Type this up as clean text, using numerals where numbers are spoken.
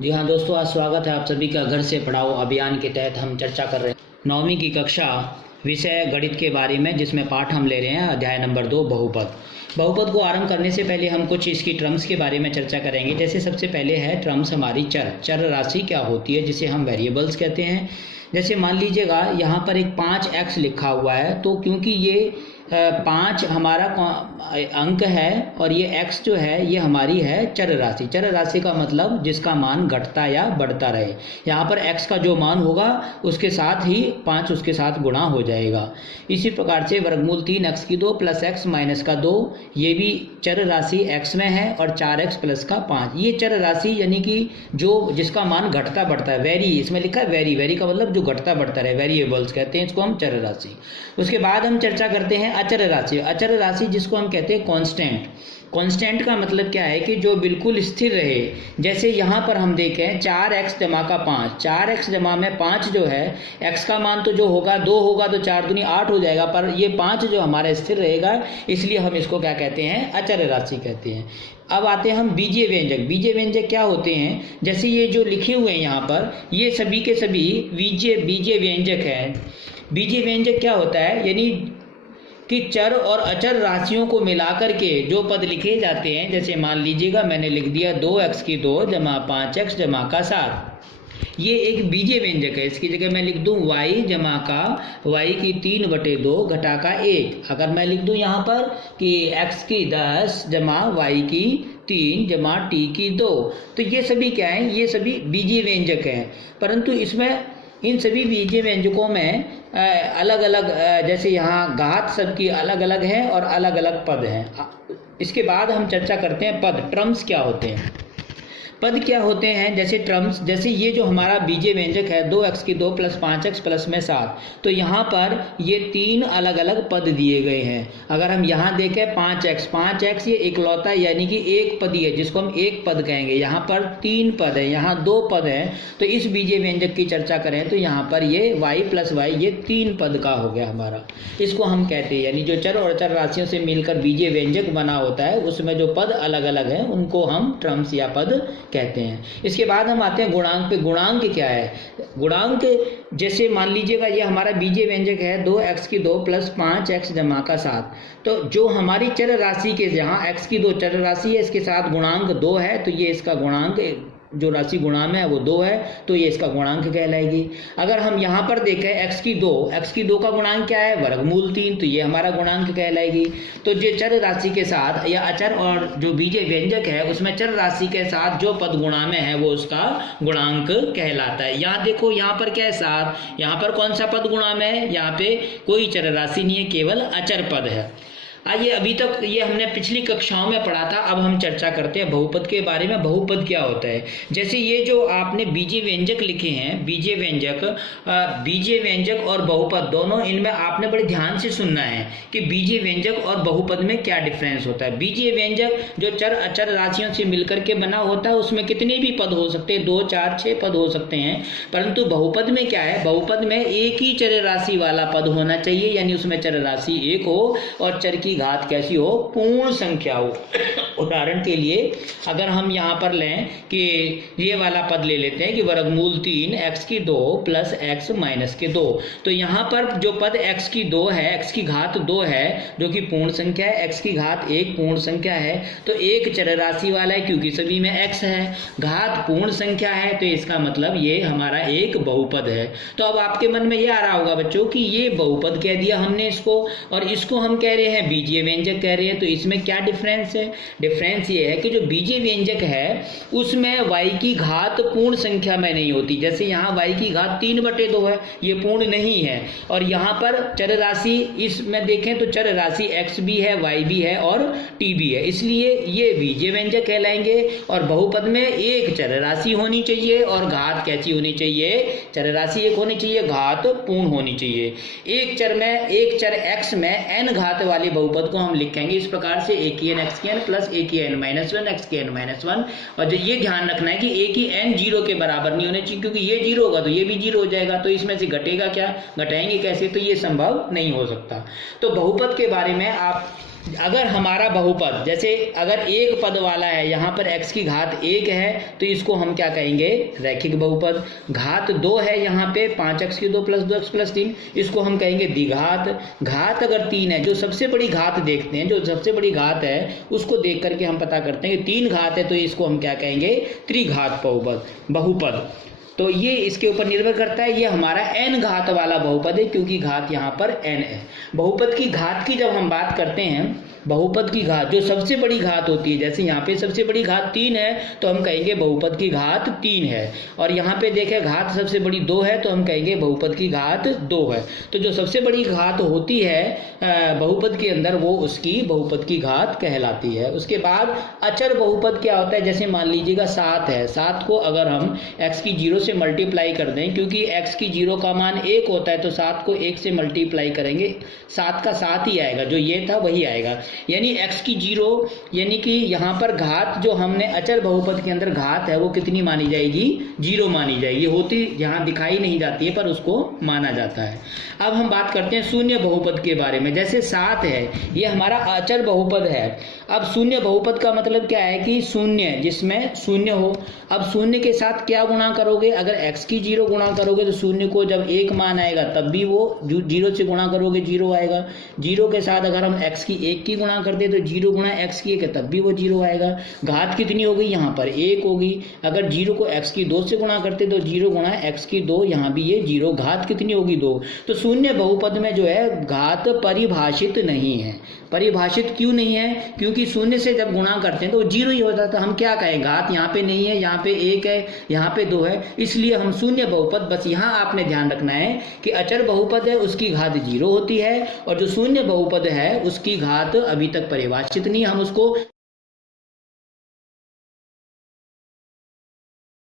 जी हाँ दोस्तों, आज स्वागत है आप सभी का घर से पढ़ाओ अभियान के तहत हम चर्चा कर रहे हैं 9वीं की कक्षा विषय गणित के बारे में, जिसमें पाठ हम ले रहे हैं अध्याय नंबर 2 बहुपद। बहुपद को आरंभ करने से पहले हम कुछ इसकी टर्म्स के बारे में चर्चा करेंगे। जैसे सबसे पहले है टर्म्स हमारी चर राशि क्या होती है, जिसे हम वेरिएबल्स कहते हैं। जैसे मान लीजिएगा यहाँ पर एक 5x लिखा हुआ है, तो क्योंकि ये 5 हमारा अंक है और ये x जो है ये हमारी है चर राशि। चर राशि का मतलब जिसका मान घटता या बढ़ता रहे। यहाँ पर x का जो मान होगा उसके साथ ही 5 उसके साथ गुणा हो जाएगा। इसी प्रकार से वर्गमूल 3x की 2 प्लस x माइनस का 2, ये भी चर राशि x में है, और 4x प्लस का 5 ये चर राशि यानी कि जो जिसका मान घटता बढ़ता है। वेरी इसमें लिखा है, वेरी का मतलब जो घटता बढ़ता रहे, वेरिएबल्स कहते हैं इसको हम चर राशि। उसके बाद हम चर्चा करते हैं अचर राशि। अचर राशि जिसको हम कहते हैं कांस्टेंट। कांस्टेंट का मतलब क्या है कि जो बिल्कुल स्थिर रहे। जैसे यहाँ पर हम देखें 4x जमा का 5, 4x जमा में 5 जो है, x का मान तो जो होगा 2 होगा तो 4 दूनी 8 हो जाएगा, पर ये 5 जो हमारा स्थिर रहेगा, इसलिए हम इसको क्या कहते हैं, अचर राशि कहते हैं। अब आते हैं हम बीजीय व्यंजक। बीजीय व्यंजक क्या होते हैं, जैसे ये जो लिखे हुए हैं यहाँ पर, ये सभी के सभी बीजीय व्यंजक हैं। बीजीय व्यंजक क्या होता है, यानी कि चर और अचर राशियों को मिलाकर के जो पद लिखे जाते हैं। जैसे मान लीजिएगा मैंने लिख दिया 2x की 2 जमा 5x जमा का 7, ये एक बीजीय व्यंजक है। इसकी जगह मैं लिख दूं y जमा का y की 3/2 घटा का 1। अगर मैं लिख दूं यहाँ पर कि x की 10 जमा y की 3 जमा t की 2, तो ये सभी क्या है, ये सभी बीजीय व्यंजक हैं। परंतु इसमें इन सभी बीजीय व्यंजकों में अलग अलग, जैसे यहाँ घात सबकी अलग अलग है और अलग अलग पद हैं। इसके बाद हम चर्चा करते हैं पद। ट्रम्स क्या होते हैं, पद क्या होते हैं। जैसे ट्रम्स, जैसे ये जो हमारा बीजीय व्यंजक है 2x की 2 प्लस 5x प्लस में 7, तो यहाँ पर ये 3 अलग अलग पद दिए गए हैं। अगर हम यहाँ देखें 5x ये इकलौता यानी कि एक पदी है, जिसको हम एक पद कहेंगे। यहाँ पर 3 पद है, यहाँ 2 पद हैं, तो इस बीजीय व्यंजक की चर्चा करें तो यहाँ पर ये y प्लस y ये 3 पद का हो गया हमारा। इसको हम कहते हैं, यानी जो चर और अचर राशियों से मिलकर बीजीय व्यंजक बना होता है, उसमें जो पद अलग अलग हैं उनको हम ट्रम्स या पद कहते हैं। इसके बाद हम आते हैं गुणांक पे। गुणांक क्या है, गुणांक जैसे मान लीजिएगा ये हमारा बीजीय व्यंजक है 2x की 2 प्लस 5x जमा का 7, तो जो हमारी चर राशि के, जहाँ x की 2 चर राशि है, इसके साथ गुणांक 2 है, तो ये इसका गुणांक, जो राशि गुणा में है वो 2 है, तो ये इसका गुणांक कहलाएगी। अगर हम यहाँ पर देखें x की 2 का गुणांक क्या है, वर्गमूल 3, तो ये हमारा गुणांक कहलाएगी। तो जो चर राशि के साथ या अचर और जो बीजीय व्यंजक है उसमें चर राशि के साथ जो पद गुणा में है वो उसका गुणांक कहलाता है। यहाँ देखो, यहाँ पर क्या है 7, यहाँ पर कौन सा पद गुणा में है, यहाँ पे कोई चर राशि नहीं है, केवल अचर पद है। आइए, अभी तक ये हमने पिछली कक्षाओं में पढ़ा था, अब हम चर्चा करते हैं बहुपद के बारे में। बहुपद क्या होता है, जैसे ये जो आपने बीजीय व्यंजक लिखे हैं, बीजीय व्यंजक और बहुपद दोनों, इनमें आपने बड़े ध्यान से सुनना है कि बीजीय व्यंजक और बहुपद में क्या डिफरेंस होता है। बीजीय व्यंजक जो चर अचर राशियों से मिलकर के बना होता है, उसमें कितने भी पद हो सकते हैं, 2 4 6 पद हो सकते हैं। परंतु बहुपद में क्या है, बहुपद में एक ही चर राशि वाला पद होना चाहिए, यानी उसमें चर राशि एक हो और चर की घात कैसी हो, पूर्ण संख्या हो। उदाहरण के लिए अगर हम यहाँ पर लें कि ये वाला पद ले लेते हैं कि वर्गमूल 3 x की 2 प्लस x माइनस के 2, तो यहाँ पर जो पद x की 2 है, x की घात 2 है, जो कि पूर्ण संख्या है, x की घात 1 पूर्ण संख्या है, तो एक चर राशि वाला है क्योंकि सभी में x है, घात पूर्ण संख्या है, तो इसका मतलब ये हमारा एक बहुपद है। तो अब आपके मन में ये आ रहा होगा बच्चों कि ये बहुपद कह दिया हमने इसको, और इसको हम कह रहे हैं बीजीय व्यंजक कह रहे हैं, तो इसमें क्या डिफरेंस है। डिफरेंस ये है कि जो बीजीय व्यंजक है उसमें y की घात पूर्ण संख्या में नहीं होती। जैसे यहाँ y की घात 3/2 है, ये पूर्ण नहीं है, और यहाँ पर चर राशि, इसमें देखें तो चर राशि x भी है, y भी है और t भी है, इसलिए ये बीजीय व्यंजक कहलाएंगे। और बहुपद में एक चर राशि होनी चाहिए और घात कैसी होनी चाहिए, चर राशि एक होनी चाहिए, घात पूर्ण होनी चाहिए। एक चर x में n घात वाले बहुपद को हम लिखेंगे इस प्रकार से, a की n x की n प्लस a की n माइनस 1 x की n माइनस 1। और जो ये ध्यान रखना है कि a की n 0 के बराबर नहीं होने चाहिए, क्योंकि ये 0 होगा तो ये भी 0 हो जाएगा, तो इसमें से घटेगा क्या, घटाएंगे कैसे, तो ये संभव नहीं हो सकता। तो बहुपद के बारे में आप अगर हमारा बहुपद, जैसे अगर एक पद वाला है, यहाँ पर x की घात 1 है तो इसको हम क्या कहेंगे, रैखिक बहुपद। घात 2 है यहाँ पे 5x की 2 + 2x + 3, इसको हम कहेंगे द्विघात। घात अगर 3 है, जो सबसे बड़ी घात देखते हैं, जो सबसे बड़ी घात है उसको देख करके हम पता करते हैं कि 3 घात है तो इसको हम क्या कहेंगे, त्रिघात बहुपद। तो ये इसके ऊपर निर्भर करता है, ये हमारा n घात वाला बहुपद है क्योंकि घात यहाँ पर n है। बहुपद की घात की जब हम बात करते हैं, बहुपद की घात जो सबसे बड़ी घात होती है, जैसे यहाँ पे सबसे बड़ी घात 3 है तो हम कहेंगे बहुपद की घात 3 है, और यहाँ पे देखें घात सबसे बड़ी 2 है तो हम कहेंगे बहुपद की घात 2 है। तो जो सबसे बड़ी घात होती है बहुपद के अंदर, वो उसकी बहुपद की घात कहलाती है। उसके बाद अचर बहुपद क्या होता है, जैसे मान लीजिएगा 7 है, 7 को अगर हम x की 0 से मल्टीप्लाई कर दें, क्योंकि x की 0 का मान 1 होता है तो 7 को 1 से मल्टीप्लाई करेंगे, 7 का 7 ही आएगा, जो ये था वही आएगा, यानी x की 0, यानी कि यहाँ पर घात जो हमने अचर बहुपद के अंदर घात है वो कितनी मानी जाएगी, 0 मानी जाएगी। होती यहाँ दिखाई नहीं जाती है पर उसको माना जाता है। अब हम बात करते हैं शून्य बहुपद के बारे में। जैसे 7 है, ये हमारा अचर बहुपद है। अब शून्य बहुपद का मतलब क्या है कि शून्य, जिसमें शून्य हो। अब शून्य के साथ क्या गुणा करोगे, अगर x की 0 गुणा करोगे तो शून्य को जब 1 मान आएगा तब भी वो 0 से गुणा करोगे 0 आएगा। 0 के साथ अगर हम x की 1 की गुणा करते तो 0 गुणा x की 1 है तब भी वो 0 आएगा। घात कितनी होगी, यहाँ पर 1 होगी। अगर 0 को x की 2 से गुणा करते तो 0 गुणा x की 2, यहाँ भी ये 0, घात कितनी होगी 2। तो शून्य बहुपद में जो है घात परिभाषित नहीं है। परिभाषित क्यों नहीं है, क्योंकि शून्य से जब गुणा करते हैं तो 0 ही होता है। तो हम क्या कहें, घात यहाँ पे नहीं है, यहाँ पे 1 है, यहाँ पे 2 है, इसलिए हम शून्य बहुपद, बस यहाँ आपने ध्यान रखना है कि अचर बहुपद है उसकी घात 0 होती है, और जो शून्य बहुपद है उसकी घात अभी तक परिभाषित नहीं, हम उसको